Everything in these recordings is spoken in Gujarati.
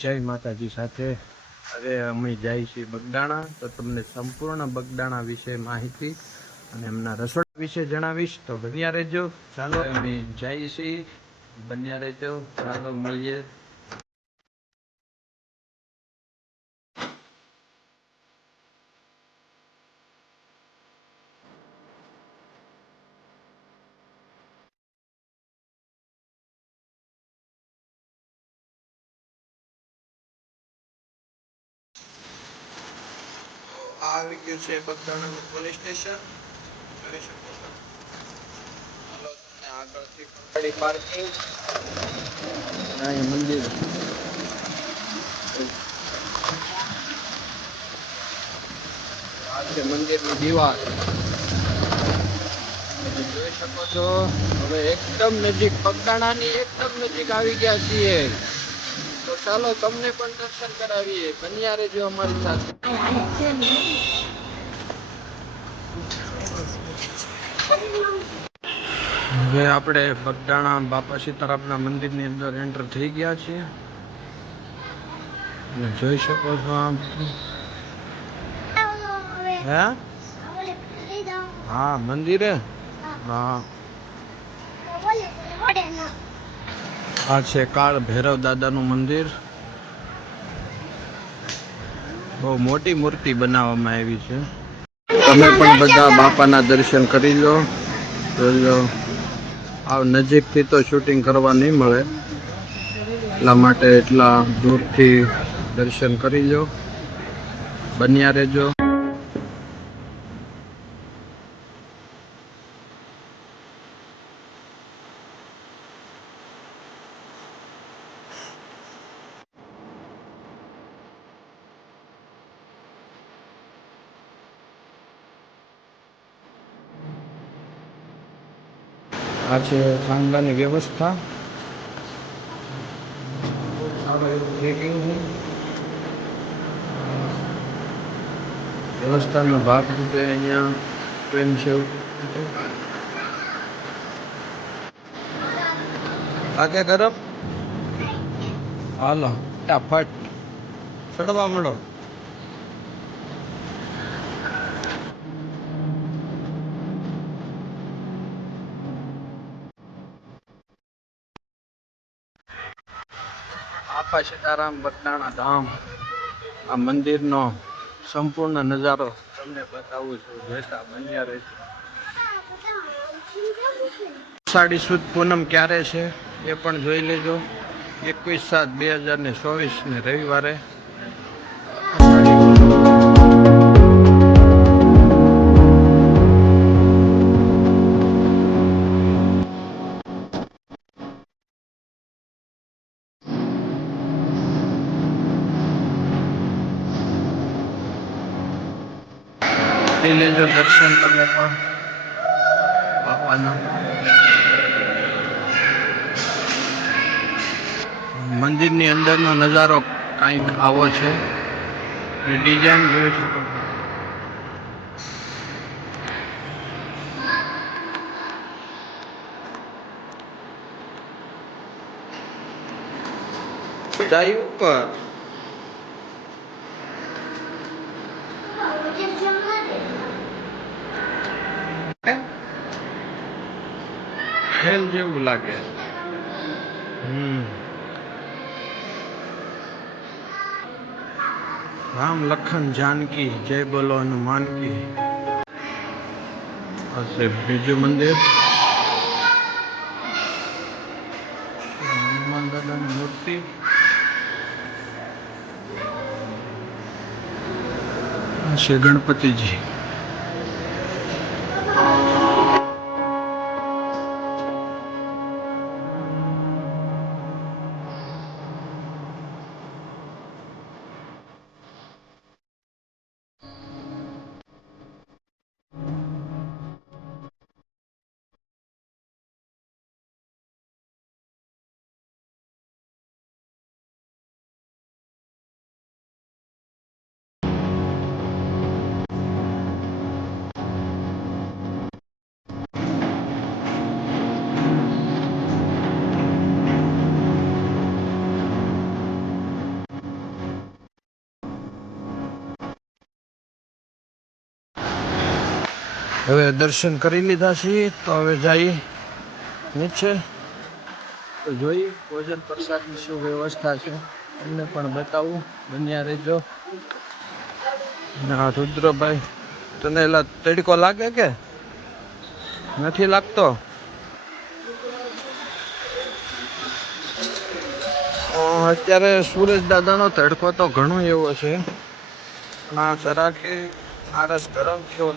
જય માતાજી સાથે હવે અમે જાય છીએ બગદાણા, તો તમને સંપૂર્ણ બગદાણા વિશે માહિતી અને એમના રસોડા વિશે જણાવીશ. તો બન્યા રહેજો. ચાલો અમે જઈએ છીએ, બન્યા રહેજો. ચાલો મળીએ. આવી ગયું છે બગદાણાનું પોલીસ સ્ટેશન, જોઈ શકો છો. ચાલો તમને આગળથી ગાડી પાર્કિંગ મંદિર, આ છે મંદિરની દીવાલ, જોઈ શકો છો. હવે એકદમ નજીક, બગદાણાની એકદમ નજીક આવી ગયા છીએ. તો ચાલો તમને પણ દર્શન કરાવીએ. બન્યા રહેજો અમારી સાથે. હવે આપણે બગદાણા બાપા સીતારામના મંદિરની અંદર એન્ટર થઈ ગયા છીએ. અને જોઈ શકો છો આમ. હે? હા, મંદિરે. હા, આ છે કાળ ભૈરવ દાદાનું મંદિર. બહુ મોટી મૂર્તિ બનાવવામાં આવી છે. તમે પણ બધા બાપાના દર્શન કરી લો. જોઈ લો. આ નજીકથી તો શૂટિંગ કરવા નહીં મળે, એટલા માટે એટલા દૂરથી દર્શન કરી લો. બન્યા રહેજો. આ છે ખાનદાની વ્યવસ્થા. વ્યવસ્થાનો ભાગરૂપે અહીંયા પ્રેમ છે. આ કે ગરમ હાલો ફટાફટ ચડવા મળો. બાપા સીતારામ બગદાણા ધામ, આ મંદિરનો સંપૂર્ણ નજારો તમને બતાવું છું. જોઈતા બન્યા રહેશે. અષાઢી સુદ પૂનમ ક્યારે છે એ પણ જોઈ લેજો. 21/7/2024 ને રવિવારે. કરી લેજો દર્શન તમે પણ બાપાના. મંદિરની અંદરનો નજારો કંઈક આવો છે. ડિઝાઇન જોઈ શકો છો. જાય ઉપર ખેલ જેવું લાગે. રામ લખન જાનકી જય બોલો હનુમાન કી. હશે બીજું મંદિર, હનુમાન દાદાની મૂર્તિ. છે ગણપતિજી. હવે દર્શન કરી લીધા છે તો હવે જઈ નીચે તો જોઈ ભોજન પ્રસાદની શું વ્યવસ્થા છે એમને પણ બતાવું. બન્યા રહેજો. ના રુદ્રભાઈ તને એલા તડકો લાગે કે નથી લાગતો? અત્યારે સુરેશ દાદાનો તડકો તો ઘણો એવો છે. હા જરા કે આરસ ગરમ થયો.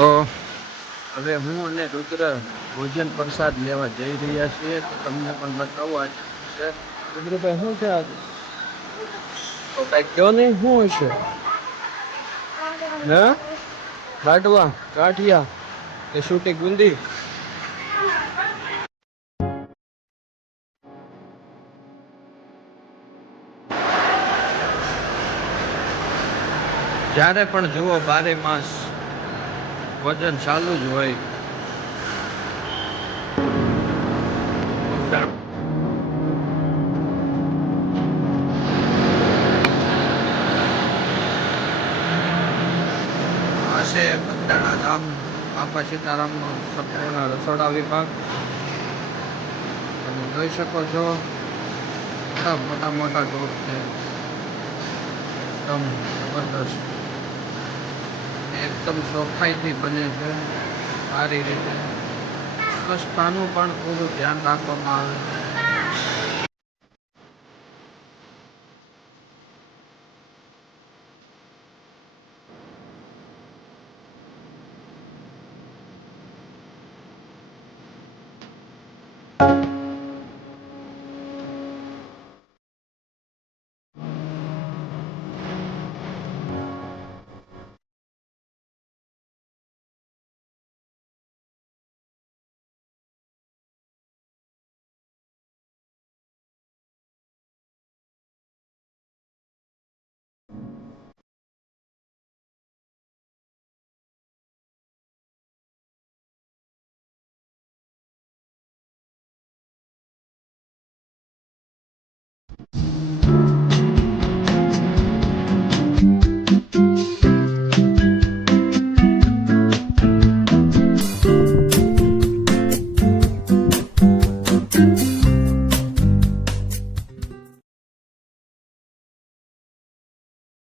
તો હવે હું અને રુદ્ર ભોજન પ્રસાદ લેવા જઈ રહ્યા છીએ તો તમને પણ બતાવું આજે છે. રુદ્રભાઈ શું છે આજે? તો કઈ કયો નહીં શું હશે? હે લાડવા ગાંઠિયા કે સુટી ગુંદી? જ્યારે પણ જુઓ 12 માસ ભોજન ચાલુ જ હોય. આ છે બગદાણા ધામ બાપા સીતારામનો સંપૂર્ણ રસોડા વિભાગ. તમે જોઈ શકો છો મોટા મોટા ડોર છે. એકદમ જબરદસ્ત, એકદમ ચોખ્ખાઈથી બને છે, સારી રીતે સ્વચ્છતાનું પણ પૂરું ધ્યાન રાખવામાં આવે છે.